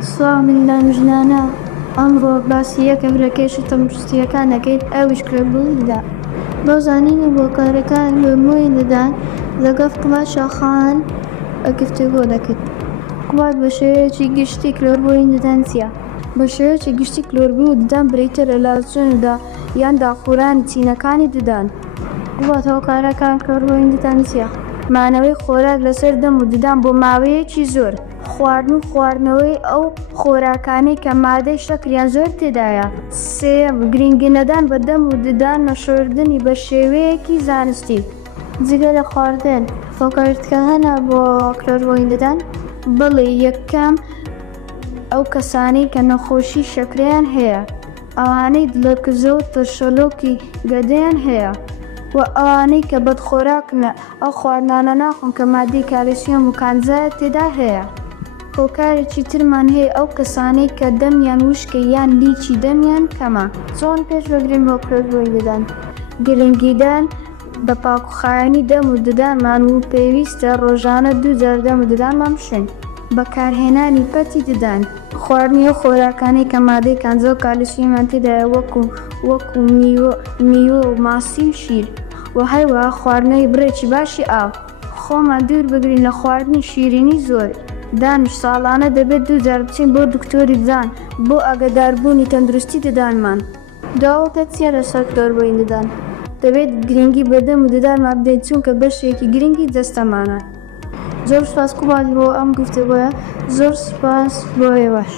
سوا من ژنانە ئەمڕۆ باسی یەکێک لە کێش و تەندروستیەکان دەکەین، ئەویش کلێبوونیدا. بۆ زانینی هۆکارەکان هەمووی دەدان لەگەڵ قوماش شاخان گفتوگۆ دەکرد. قوماش بە شێوەیەکی گشتی کلۆربوونی دەدان چییە؟ بە شێوەیەکی گشتی کلۆربوون دەدان بریتە لە لاچووندا یان داخورانی چینەکانی دەدان. قوماش هۆکارەکان کلۆربوونی دەدان چییە؟ مانەوەی خۆراک لەسەر دەم و ددان بۆ ماوەیەکی زۆر. خواردن و خواردنەوەی ئەو خۆراکانەی کە مادەی شەکریان زۆر تێدایە. سێم گرنگی نەدان بە دەم و ددان نەشۆردنی بە شێوەیەکی زانستی. جگە لە خواردن هۆکارەکان هەنا بۆ کلۆربوونی دەدان؟ بەڵێ، یەکەم ئەو کەسانەی کە نەخۆشی شەکرەیان هەیە، ئەوانەی دڵەرکزە و تەشەلۆکی گەدەیان هەیە، و ئەوانەی کە بەدخۆراکنە ئەو خواردنانە ناخۆن کە مادەی کالیسیۆم و کانزایە تێدا هەیە. هۆکارێکی ترمان هەیە ئەو کەسانەی کە دەمیان وشکە یان لیکی دەمیان کەمە. چۆن پێش بەگرین بۆ کلۆربوونی دەدان؟ گرنگیدان بە پاکوخایەنی دەم و ددانمان و پێویستە ڕۆژانە 2000 دەم و ددانمان بشۆین. بەکارهێنانی پەتی ددان. خواردنی ئەو خۆراکانەی کە مادەی کانزە و کالیسیۆمیان تێدایە وەکو میوە و ماسی و شیر، و هەروەها خواردنەوەی بڕێکی باشی ئاو. خۆمان دوور بگرین لە خواردنی شیرینی زۆر. دانیش ساڵانە دەبێت 2000 بچین بۆ دکتۆری ددان بۆ ئاگاداربوونی تەندروستی ددانمان. داوڵتە چییە لەسەر کلۆربوونی ددان؟ دەبێت گرنگی بە دەم و ددانمان بدەین چونکە بەشێکی گرنگی جەستەمانە. زۆر سوپاس قوماش بۆ ئەم گفتوگۆیە. زۆر سوپاس بۆ ئێوەش.